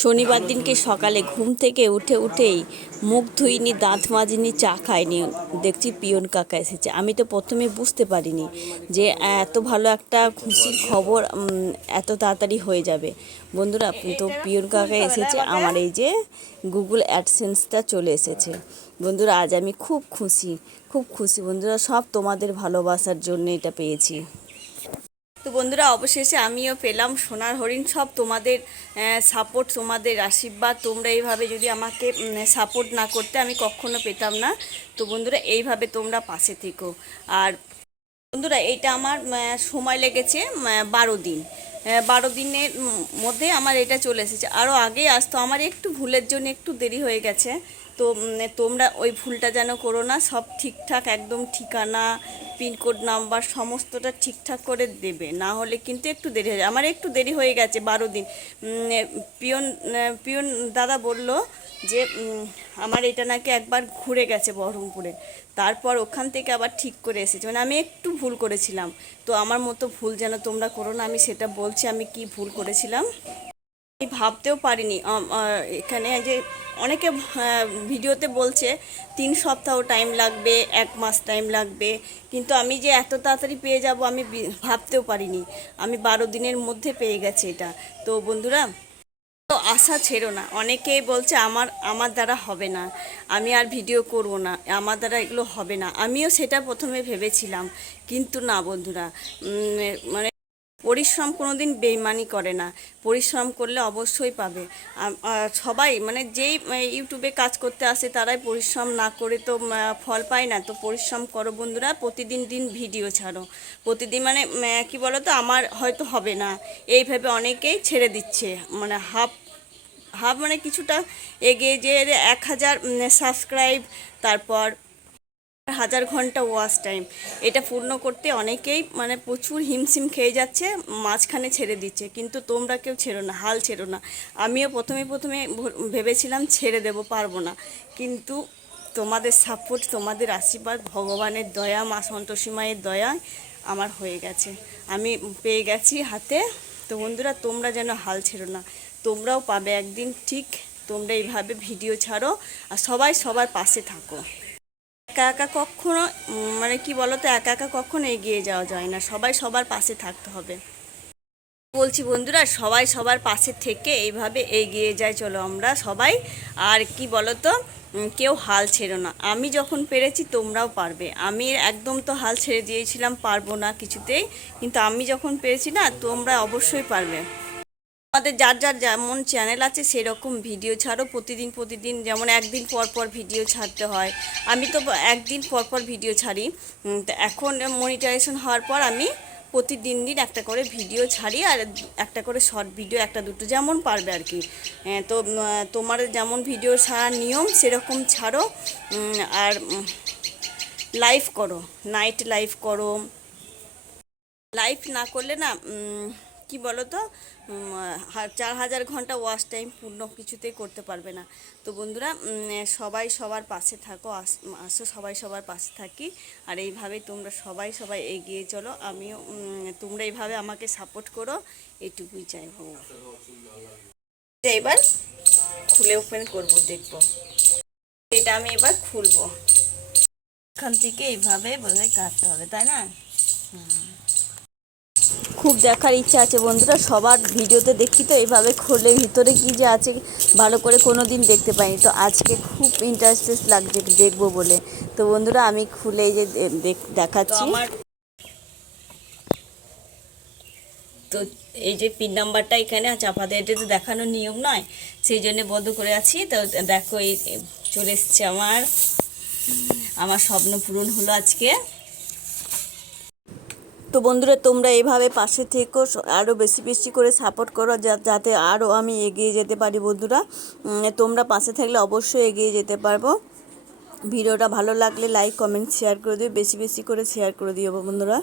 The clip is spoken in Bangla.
শনিবার দিনকে সকালে ঘুম থেকে উঠে উঠেই মুখ ধুইনি, দাঁত মাজিনি, চা খাইনি। দেখছি পিয়ন কাকা এসেছে। আমি তো প্রথমে বুঝতে পারিনি যে, এত ভালো একটা খুশির খবর এত তাড়াতাড়ি হয়ে যাবে। বন্ধুরা তো পিয়ন কাকা এসেছে, আমার এই যে গুগল অ্যাডসেন্সটা চলে এসেছে। বন্ধুরা, আজ আমি খুব খুশি খুব খুশি। বন্ধুরা, সব তোমাদের ভালোবাসার জন্য এটা পেয়েছি। তো বন্ধুরা, অবশেষে আমিও পেলাম। সোনার হরিণ সব তোমাদের সাপোর্ট তোমাদের আশীর্বাদ। তোমরা এইভাবে যদি আমাকে সাপোর্ট না করতে, আমি কখনো পেতাম না। তো বন্ধুরা, এইভাবে তোমরা পাশে থেকো। আর বন্ধুরা, এটা আমার সময় লেগেছে বারো দিন। বারো দিনের মধ্যে আমার এটা চলে এসেছে। আরও আগে আসতো, আমার একটু ভুলের জন্য একটু দেরি হয়ে গেছে। তো তোমরা ওই ভুলটা যেন করো না, সব ঠিকঠাক, একদম ঠিকানা, পিনকোড নাম্বার সমস্তটা ঠিকঠাক করে দেবে। না হলে কিন্তু একটু দেরি হয়ে আমার একটু দেরি হয়ে গেছে, বারো দিন। পিয়ন পিয়ন দাদা বলল যে আমার এটা নাকি একবার ঘুরে গেছে বহরমপুরে। তারপর ওখান থেকে আবার ঠিক করে এসেছে। মানে আমি একটু ভুল করেছিলাম। তো আমার মতো ভুল যেন তোমরা করো না, আমি সেটা বলছি, আমি কি ভুল করেছিলাম? আমি ভাবতেও পারিনি। এখানে যে অনেকে ভিডিওতে বলছে, তিন সপ্তাহ টাইম লাগবে, এক মাস টাইম লাগবে। কিন্তু আমি যে এত তাড়াতাড়ি পেয়ে যাব, আমি ভাবতেও পারিনি। আমি বারো দিনের মধ্যে পেয়ে গেছি এটা। তো বন্ধুরা, তো আশা ছেড়ো না। অনেকেই বলছে, আমার আমার দ্বারা হবে না। আমি আর ভিডিও করব না। আমার দ্বারা এগুলো হবে না। আমিও সেটা প্রথমে ভেবেছিলাম। কিন্তু না বন্ধুরা মানে পরিশ্রম কোনো দিন বেইমানি করে না। পরিশ্রম করলে অবশ্যই পাবে। সবাই মানে যেই ইউটিউবে কাজ করতে আসে তারাই পরিশ্রম না করে তো ফল পায় না। তো পরিশ্রম করো বন্ধুরা, প্রতিদিন দিন ভিডিও ছাড়ো। প্রতিদিন মানে কি বলো তো আমার হয়তো হবে না। এইভাবে অনেকেই ছেড়ে দিচ্ছে। মানে হাফ হাফ মানে কিছুটা এগিয়ে যে এক হাজার সাবস্ক্রাইব, তারপর হাজার ঘণ্টা ওয়াচ টাইম। এটা পূর্ণ করতে অনেকেই মানে প্রচুর হিমশিম খেয়ে যাচ্ছে, মাঝখানে ছেড়ে দিচ্ছে। কিন্তু তোমরা কেউ ছেড়ো না, হাল ছেড়ো না। আমিও প্রথমে প্রথমে ভেবেছিলাম ছেড়ে দেব, পারব না। কিন্তু তোমাদের সাপোর্ট তোমাদের আশীর্বাদ, ভগবানের দয়া, মা সন্তোষী মায়ের দয়া আমার হয়ে গেছে। আমি পেয়ে গেছি হাতে। তো বন্ধুরা, তোমরা যেন হাল ছেড়ো না, তোমরাও পাবে একদিন, ঠিক তোমরা এইভাবে ভিডিও ছাড়ো। আর সবাই সবার পাশে থাকো। একা একা কখনো মানে কি বলতো, একা একা কখনো এগিয়ে যাওয়া যায় না। সবাই সবার পাশে থাকতে হবে। বলছি বন্ধুরা, সবাই সবার পাশে থেকে এইভাবে এগিয়ে যায়, চলো আমরা সবাই। আর কি বলতো কেউ হাল ছেড়ো না। আমি যখন পেরেছি, তোমরাও পারবে। আমি একদম তো হাল ছেড়ে দিয়েছিলাম, পারব না কিছুতেই। কিন্তু আমি যখন পেরেছি না, তোমরা অবশ্যই পারবে। আমাদের যার যার যেমন চ্যানেল আছে সেরকম ভিডিও ছাড়ো। প্রতিদিন প্রতিদিন যেমন একদিন পর পর ভিডিও ছাড়তে হয়। আমি তো একদিন পর পর ভিডিও ছাড়ি। এখন মনিটাইজেশন হওয়ার পর আমি প্রতিদিন দিন একটা করে ভিডিও ছাড়ি আর একটা করে শর্ট ভিডিও একটা দুটো যেমন পারবে আর কি। হ্যাঁ, তো তোমার যেমন ভিডিও ছাড়ার নিয়ম সেরকম ছাড়ো। আর লাইভ করো। নাইট লাইভ করো। লাইভ না করলে না কি বলো তো চার হাজার ঘণ্টা ওয়াশ টাইম পূর্ণ কিছুতেই করতে পারবে না। তো বন্ধুরা সবাই সবার পাশে থাকো, আস- সবাই সবার পাশে থাকি। আর এইভাবেই তোমরা সবাই সবাই এগিয়ে চলো। আমিও তোমরা এইভাবে আমাকে সাপোর্ট করো, এটুকুই চাই ভগবান এবার খুলে ওপেন করব, দেখব। এটা আমি এবার খুলবো। এখান থেকে এইভাবে বোধহয় কাটতে হবে, তাই না? খুব দেখার ইচ্ছা আছে বন্ধুরা, সবার ভিডিওতে দেখি তো এইভাবে খুলে ভিতরে কি যে আছে, ভালো করে কোনো দিন দেখতে পাইনি। তো আজকে খুব ইন্টারেস্টেড লাগছে দেখব বলে। তো বন্ধুরা, আমি খুলে এই যে দেখাচ্ছি। তো এই যে পিন নাম্বারটা এখানে আছে, আপনাদের এটা তো দেখানোর নিয়ম নয়, সেই জন্য বন্ধ করে আছি। তো দেখো, এই, চলে এসছে আমার আমার স্বপ্ন পূরণ হলো আজকে। তো বন্ধুরা, তোমরা এভাবে পাশে থেকো আরও বেশি বেশি করে সাপোর্ট করো যাতে আরও আমি এগিয়ে যেতে পারি বন্ধুরা। তোমরা পাশে থাকলে অবশ্যই এগিয়ে যেতে পারব। ভিডিওটা ভালো লাগলে লাইক কমেন্ট শেয়ার করে দিও, বেশি বেশি করে শেয়ার করে দিও বন্ধুরা।